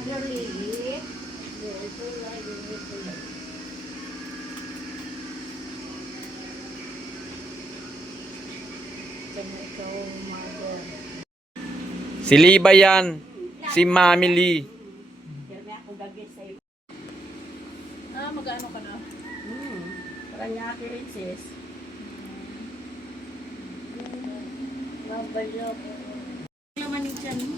Marjorie. Si Liba yan. Si Mami Lee. Mag-ano ka na? Paranyaki rin sis. Mabalok. Laman yung tiyan mo.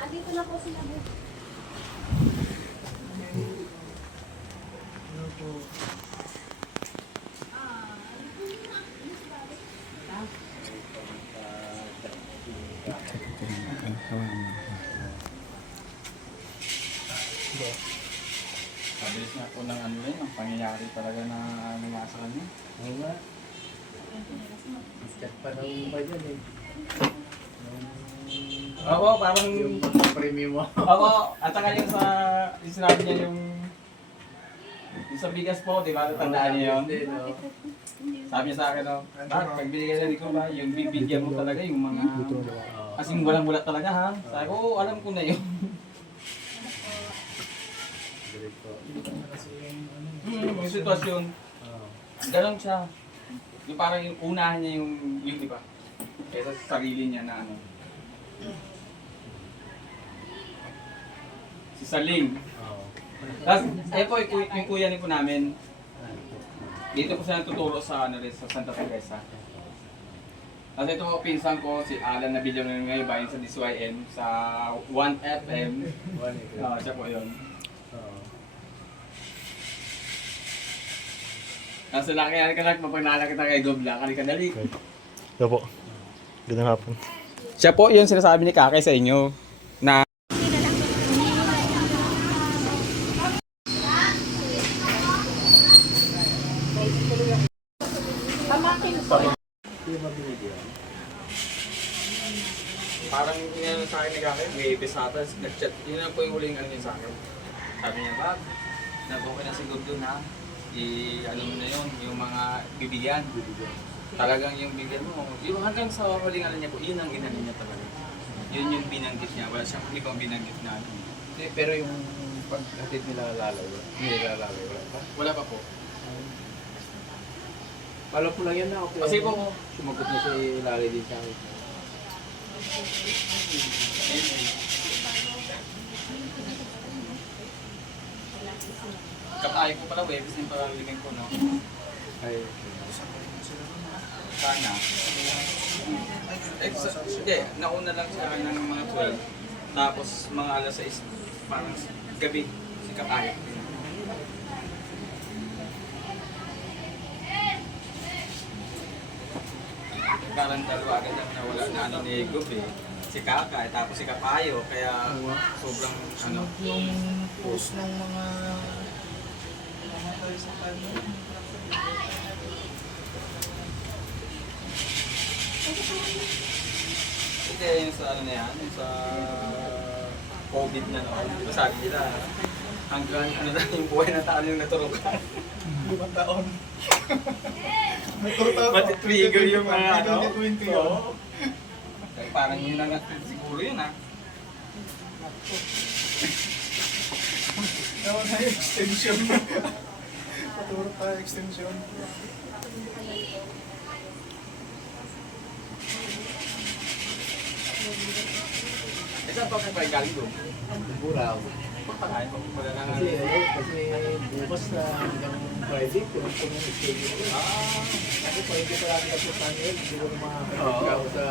Andito na po sila. Mabilis nga po ng ano yun, ang pangyayari talaga na nangyari sa kanya. Oo nga. Check pa daw ba yan eh. Oo, parang... Yung premium mo. Oo, at saka yung sa... Yung sinabi niya yung sa bigas po, di ba? Tandaan niyo yun? Sabi niya sa akin, bakit pag binigyan ko ba, yung bibigyan mo talaga yung mga... Kasing walang-wala talaga ha. Sabi ko, oo, alam ko na yun. Yung sitwasyon, ganon siya. Yung parang yung unahan niya yung di ba? Kaysa sa sarili niya na ano. Si Saling. Tapos, po, yung kuya ni po namin, dito po siya natuturo sa, ano rin, sa Santa Teresa. Tapos ito po, pinsan ko, si Alan na video na ngayon bayan sa DSYM, sa 1FM. Siya po yun. Nasa nakakayari ka lang, mapagnala kita kay Gobla, kali ka dali. Ito po. Gandang hapon. Siya po yung sinasabi ni Kakay sa inyo, na parang inano sa akin ni Kakay, may besatas, nag-chat, yun na po yung huling ano niya sa akin. Sabi niya, Bab, nag-okay na si Goblo na, ano mo na yun, yung mga bibigyan. Talagang yung bigyan mo, yung hanggang sa huling ano niya po, yun ang inano niya talaga. Yun yung binanggit niya, wala siyang ibang binanggit na ano. Pero yung pagkatid nila lalay, wala pa? Wala pa po. Alam ko lang yan na okay. Kasi po, Sumagot na si lalay din sa akin. Kapahay ko pala, webs din pala living ko, no? Ay, Sana. Hindi, nauna lang siya ng mga 12. Tapos mga alas 6, parang gabi, si Kapahay. Parang dalawa agad ang nawala na ano ni Gob eh. Si Kakay, tapos si Kapayo, kaya sobrang ano. Yung post ng mga tayo sa kanya. Hindi, yung sa ano na yan, yung sa COVID na noon. Diba sabi nila, hanggang ano na yung buhay na tao yung naturukan. 5 taon. Mati-trigger yung mga ano. 2020 yun. Oo. Kaya parang yun na nga siguro yun ah. Naman na yung extension. Paturo tayo extension. Eh saan pa kayo galing doon? buraw. Ay, pagpapala na nga. Kasi bukas na hanggang Friday, kung yung schedule ko. Kasi pwede pa lang kasi sa akin, hindi ko makakapagod ako sa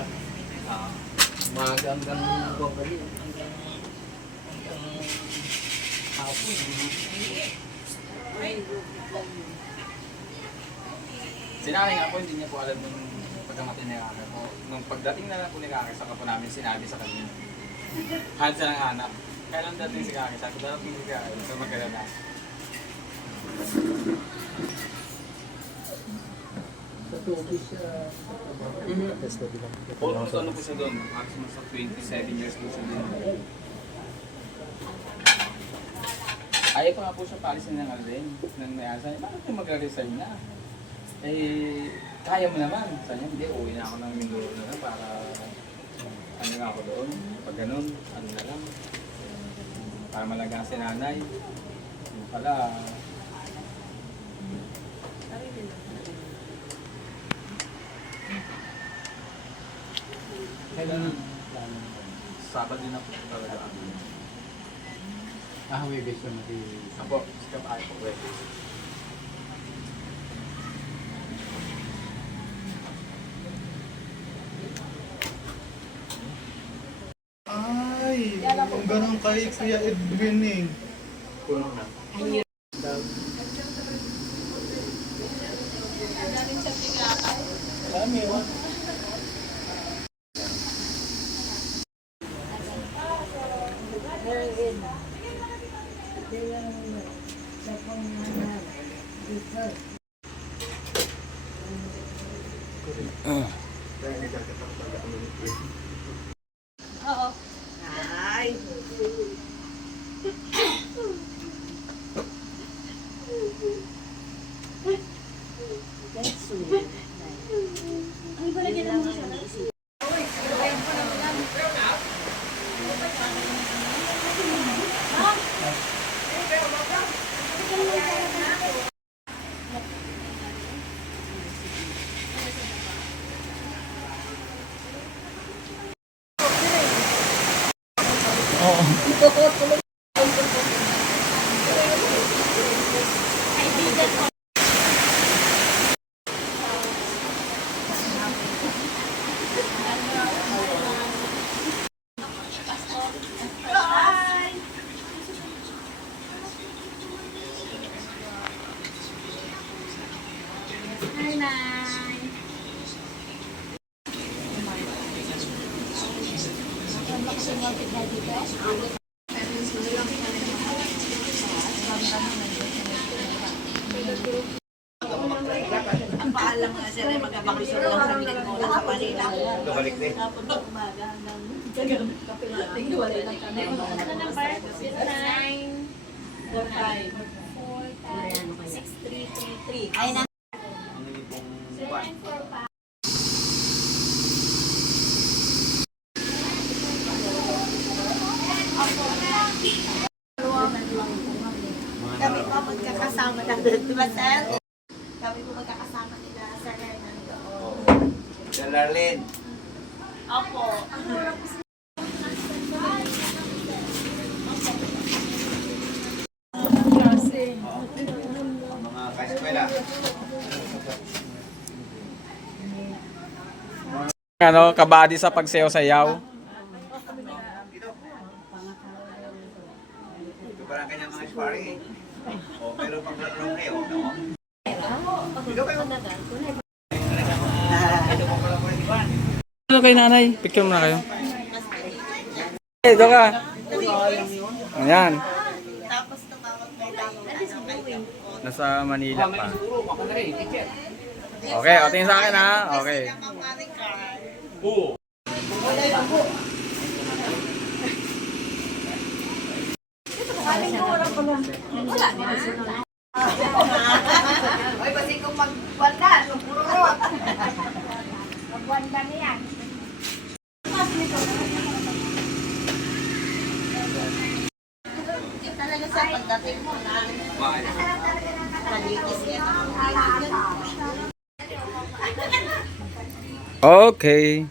umaga hanggang company. Hapon. Sinari nga po, hindi niya po alam nung pagkamatay ni Kaka po. Nung pagdating na lang po ni Kaka, saka po namin sinabi sa kanya. Hanap siya ng hanap. Kailan dating si Kaka? Sabi ko, darating si Kaka. Ito magkalala. Sa tubig siya. Almost ano po siya doon? Maximum sa 27 years po siya doon. Ayaw pa nga po siya palisin ng alin, ng may-ari. Sabi, bakit yung magre-resign na? Eh, kaya mo naman. Sabi niya, hindi, uwi na ako ng Mindoro na lang para ano nga ako doon. Pag ganun, ano na lang. Para malagang si nanay. Yung pala, Kailan? Sabado din ako talaga. May best na mati. Ako, sikap ayaw ko. Wait. Ay, kung ganun kay Kuya Edwin eh. Puno na. Kami, wa. Oo. Ay. Ay, ko lagi lang siya. Hi, Nay. Ang paalam nga sila ay magkabakasyon lang sa linggo lang sa Manila. Balik din. Tapos na umaga hanggang Tingwalay lang kami. Ano number? 6333. Ay na. Ang hindi pong kwan. Kami po magkakasama na doon. Diba, sir? Kami po magkakasama nila sa Hernando. Sa Larlene. Opo. Mga ka-eskwela. Ano, kabady sa pagsayaw-sayaw? Ito parang kanyang mga sparring eh. O, pero pag naroon kayo, no? Ano kay nanay? Picture mo na kayo. Eh, doon ka. Ayan. Tapos tumawag na lang. Nasa Manila pa. Siguro, ako na rin. Teacher. Okay, o tingin sa akin ha. Okay. Ay, kasi kung magwanda, puro Magwanda niya. talaga sa pagdating mo na malinis yan. Okay.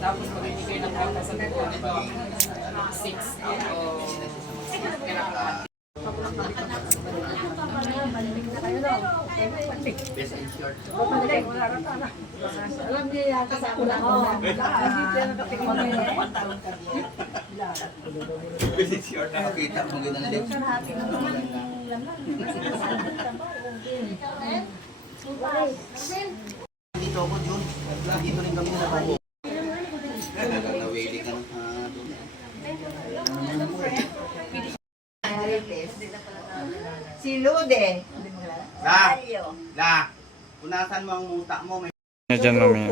Tapos magbibigay ng kwarta sa network, di ba? 6 Best in short. Alam niya yata sa ulang ko. Best in short. Nakakita mo ganun din. Dito ako, Jun. Dito rin kami na ako. Nawili ka ng doon. Lude. La, Alyo. la. Punasan mo ang muta mo. May Diyan mami.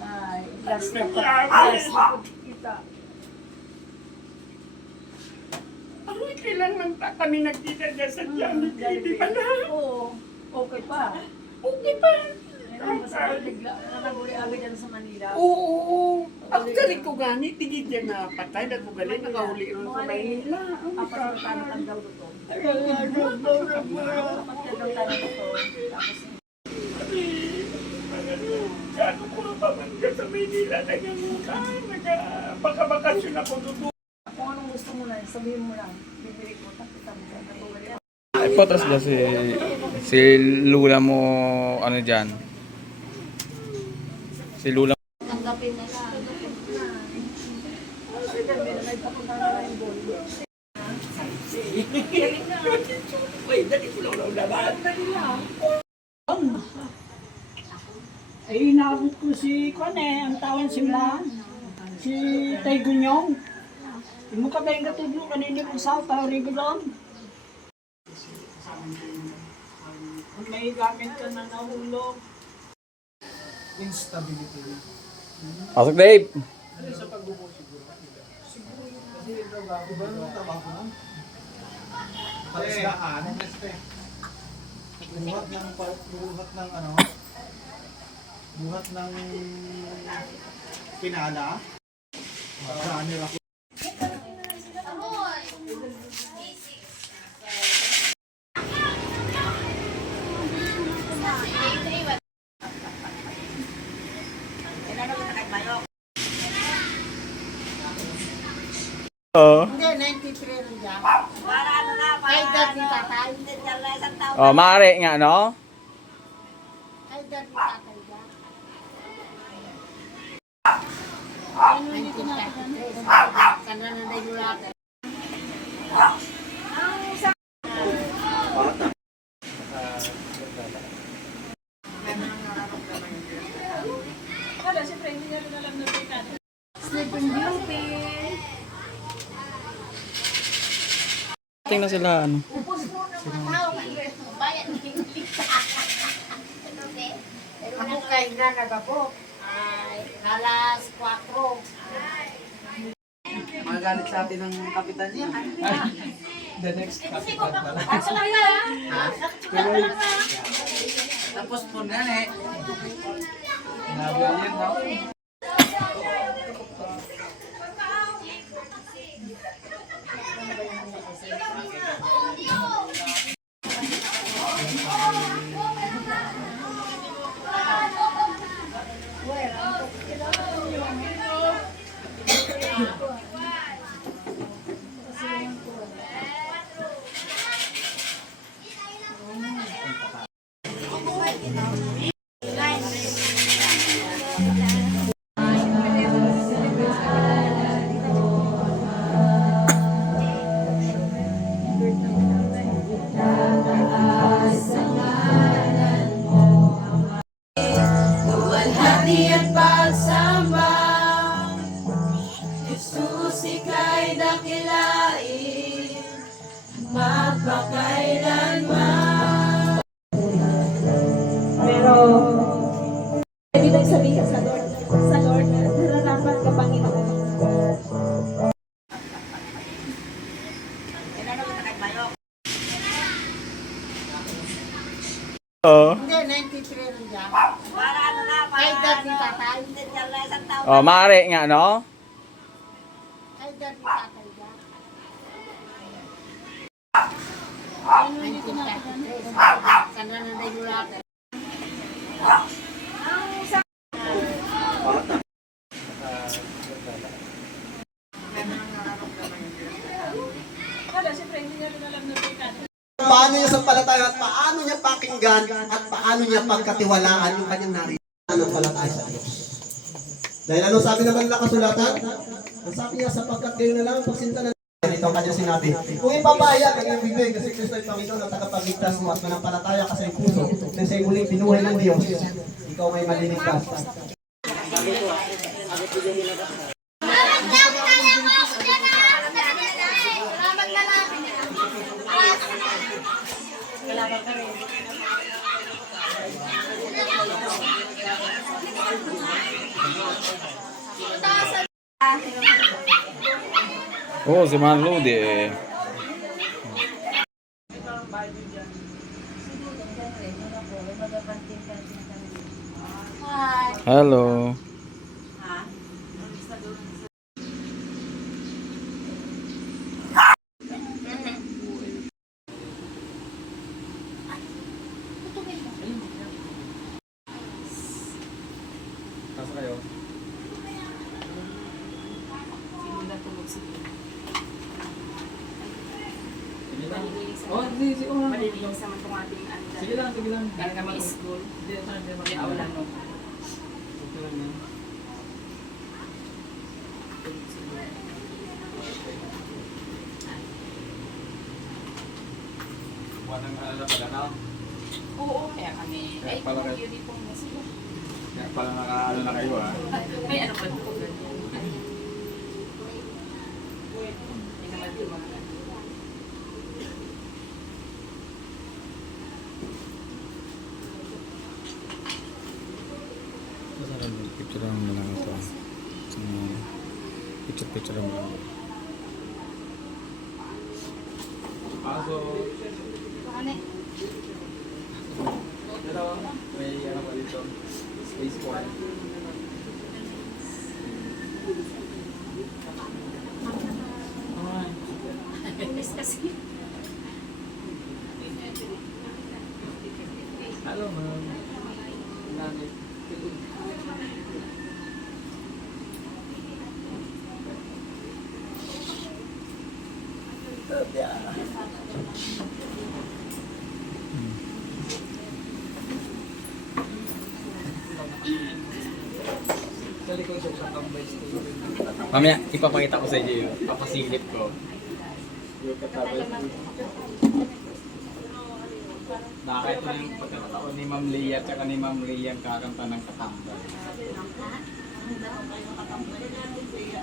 Ay, last na pa. Last na po kita. Ay, kailan man pa kami nagkita dyan sa Jollibee, hindi pa na. Oo, okay pa. Okay pa. Ano masabay bigla, naguli agad dyan sa Manila. Oo. Ang galing ko gani, tigid dyan na patay, nagkugaling, nakahuli rin sa Maynila. Apat na tanong ang daw dito. Apat na daw tanong dito. Tapos Gaano ko na pamangga sa Maynila, baka-bakasyon ako doon. kung anong gusto mo na, sabihin mo lang. Bibili ko, takita mo. Katulad yan. Ipatras ba si Lula mo ano diyan? Si Lula Tanggapin na lang. Nagpapunta na lang yung goal. Wait, dali ko lang laban. Ay, inabot ko si Kone, ang tawan sila, si Tay Gunyong. Hindi mo ka ba yung katudlo kanina kung sa tawari ko doon? Kung may gamit ka na nahulog. Instability. Pasok Dave. Kasi ito bago ba nung trabaho mo? Palisdaan. Buhat ng ano? Buhat ng pinala. Runner ako. Hindi, 93 rin dyan. Para ano na, para kay dad ni tatay. Hindi, dyan na isang taon. Oh, maaari nga no? Kay dad ni tatay dyan. 1933. Kana na na yung lahat. Wala, siyempre, hindi niya rin alam na pagkat. Sleeping Beauty. Tingnan sila ano. Upos mo na mga tao. Bayan ng lita. Ako kay na nagabok. Ay, alas 4. magalit sa atin ng kapitan niya. The next capital na lang. Kaso lang yan. Tapos po na eh. Nagal yun, no? Pero, pwede lang sabihin sa Lord na nararapat ka Panginoon. Hindi, 93 rin dyan. Para ano na, para kay dad ni tatay. Hindi, dyan na isang taon. Oh, maaari nga no? Kay dad ni tatay dyan. 1933. Kana na na yung lahat. Wala, siyempre, hindi niya rin alam na pagkat. Paano niya sampalataya at paano niya pakinggan at paano niya pagkatiwalaan yung kanyang narinig ng palataya sa Diyos. Dahil ano sabi naman na kasulatan? Ang sabi niya sapagkat kayo na lang ang pagsinta ng Ito ang kanyang sinabi. Kung ipapahayag ang iyong bibig kasi Kristo ay Panginoon at tagapagligtas mo at manampalataya ka sa iyong puso na sa muling pinuhay ng Diyos, ikaw ay maliligtas. Oo, si Manlo di. Hello. Pasok kayo. Oh, sige. Malilinis naman itong ating ano. Sige lang. Dahil kami school. May aula no. Okay lang yan. Buwan ng alala pala na. Oo, kaya kami. Kaya Ay, pala kung kayo- uniform na sila. Kaya pala nakaano na kayo ah. May ano ba ito? Ganyan. Hindi naman ito mga ano. Picture mo lang ito. Picture mo lang. Paso. Pero may ano pa dito. Space point. Pulis kasi. Hello ma'am. Nanit. Mamaya, ipapakita ko sa inyo yun. Papasilip ko. Yung katabas. Bakit ito yung pagkakataon ni Ma'am Leah at saka ni Ma'am Leah ang kakanta ng katambal.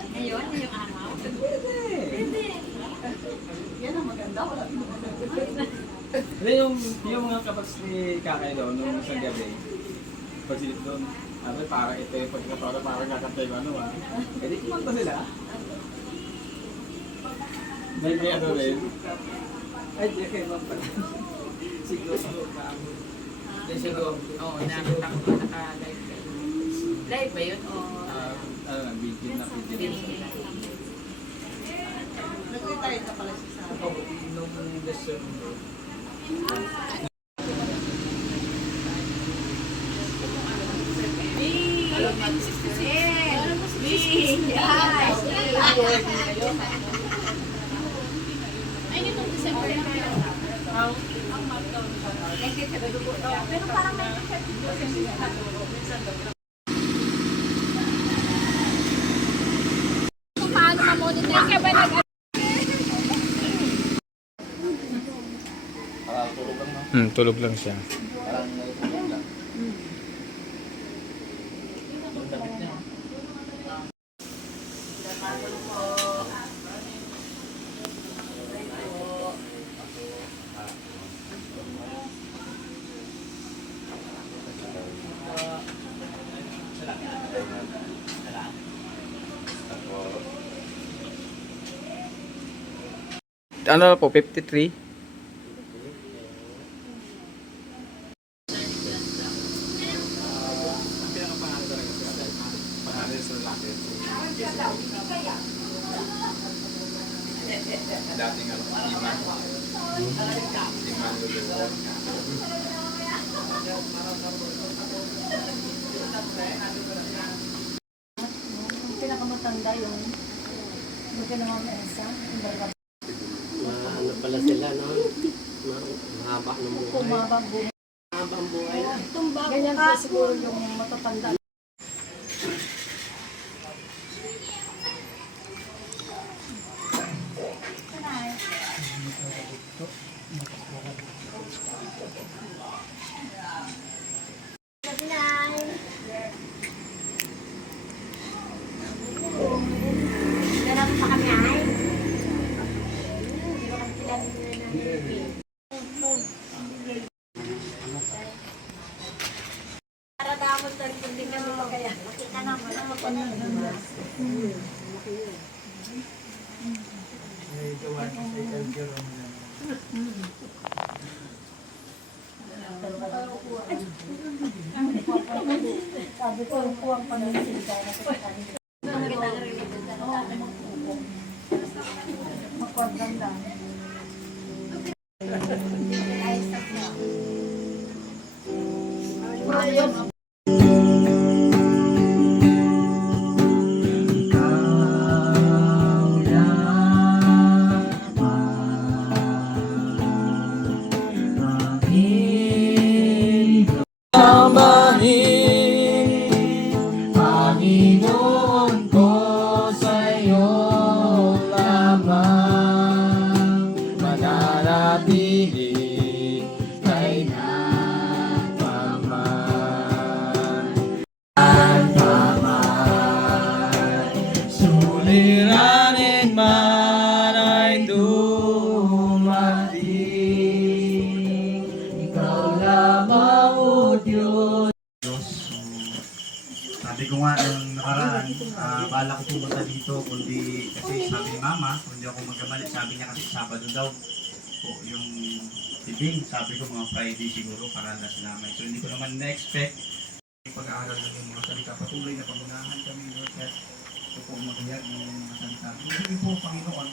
Ngayon, yung araw. Hindi, yung mga kapats ni Kakay doon, nung isang gabi, pagsilip doon, sabi parang ito yung pagkakataon, parang kakanta yung ano ah. E di kumanta sila. May ano rin. Ay, di kayo Ma'am pala. Siguro kaamo. Siguro, oo, nakita ko naka-live kayo. Live ba yun? O, Ano na, video na video. Nag-retire ka pala siya sa Oo, nung December. pero parang may paano ma-monitor ka ba nag Tulog lang siya. Ano po, 53? Dating ano, Iman. Iman Lulubon. pinakamatanda yung magkano mga isa? Ano pala sila, no? Mahaba ng buhay. Kumabang buhay. Mahaba ang buhay. Ganyan po siguro yung matatanda. sa kami ay. Hindi ko kami sila nila. Para dapat sa hindi kami kaya. Makita naman ang mapanood. May gawa niya sa Elger. Sabi ko, kuwang pamilya tayo na magkwaganda. Panginoon ko sa'yo lamang mananatili kailan pa man. Suliranin man ay dumating, ikaw lamang o Diyos. Sabi ko nga nung nakaraan, bala ko pumunta dito, kundi kasi sabi ni Mama, kung hindi ako magkamali, sabi niya kasi Sabado daw po yung tibing. Sabi ko mga Friday siguro para last lamay. So hindi ko naman na-expect. Pag-aaral ng mga salita, patuloy na pangunahan kami, Lord, at ito po magyag ng mga salita. Hindi po, Panginoon,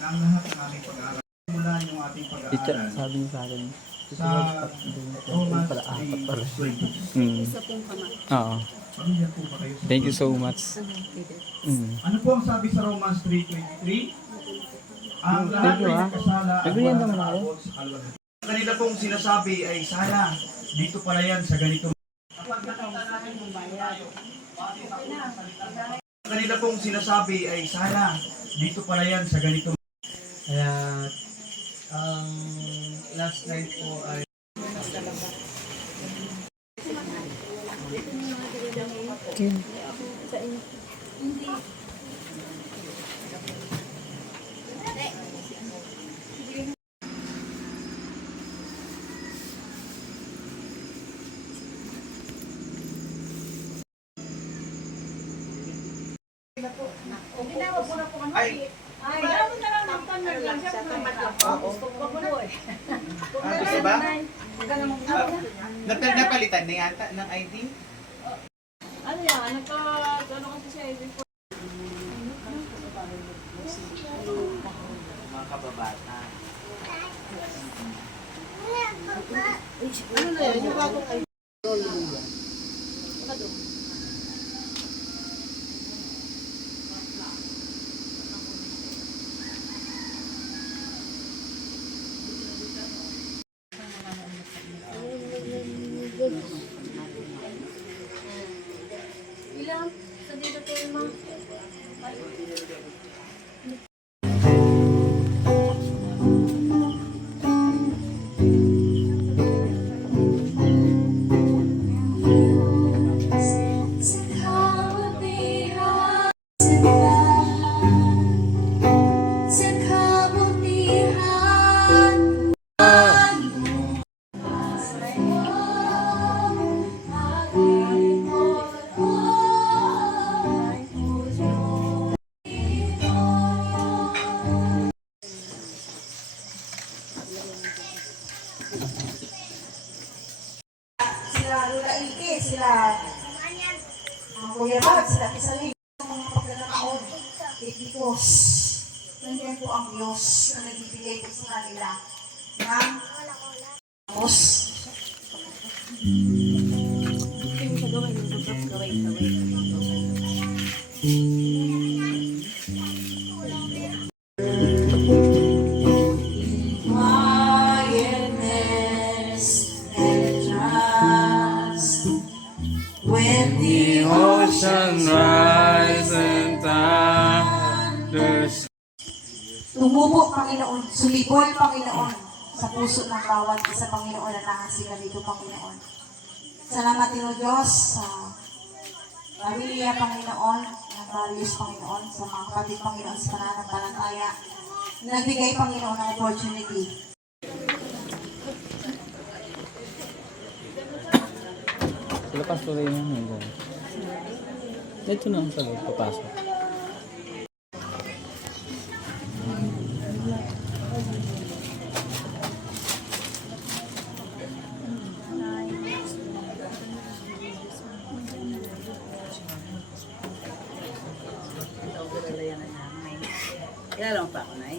na ang lahat ng aming pag-aaral, mula yung ating pag-aaral. Sabi niya sa akin. Sa Romans 3:20. Oo. Pamilya po ba kayo sa Thank you so much. Ano po ang sabi sa Romans 3:23? Ang lahat ay nagkasala at Nagriyan walang naman ako. nakaabot sa kaluwalhatian. Ang kanila pong sinasabi ay sana dito pala yan sa ganito. Ang kanila pong sinasabi ay sana dito pala yan sa ganito. Kaya ang last night po ay Gusto ba? Napalitan na yata ng ID? Ano yan? Nagka-ano kasi siya before. Mga kababata. Ano na yan? Yung bagong ID. Ilang? Sa dito tayo mga. Sila Lula Ike, sila Kuya Bag, sila Pisalig, mga pagkakataon, Diyos. Nandiyan po ang Diyos na nagbibigay po sa kanila ng Diyos. When the Ocean rise and thunders. tumubo, Panginoon, sumibol, Panginoon, sa puso ng bawat isa, Panginoon, na nakasila dito, Panginoon. Salamat, Diyos, sa pamilya, Panginoon, ng values, Panginoon, sa mga kapatid, Panginoon, sa pananampalataya. Nagbigay, Panginoon, ng opportunity. Sila pastor rin yan. Dito na sa loob, papasok. Kailan pa ako, Nay?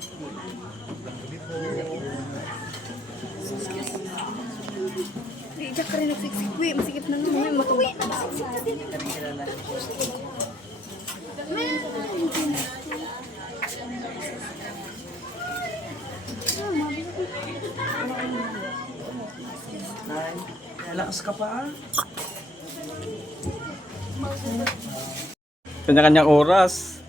Diyak ka rin nagsiksik. Uy, masigit na naman. Uy, matuwi. Nagsiksik na din. Lakas ka pa. Kanya-kanyang oras.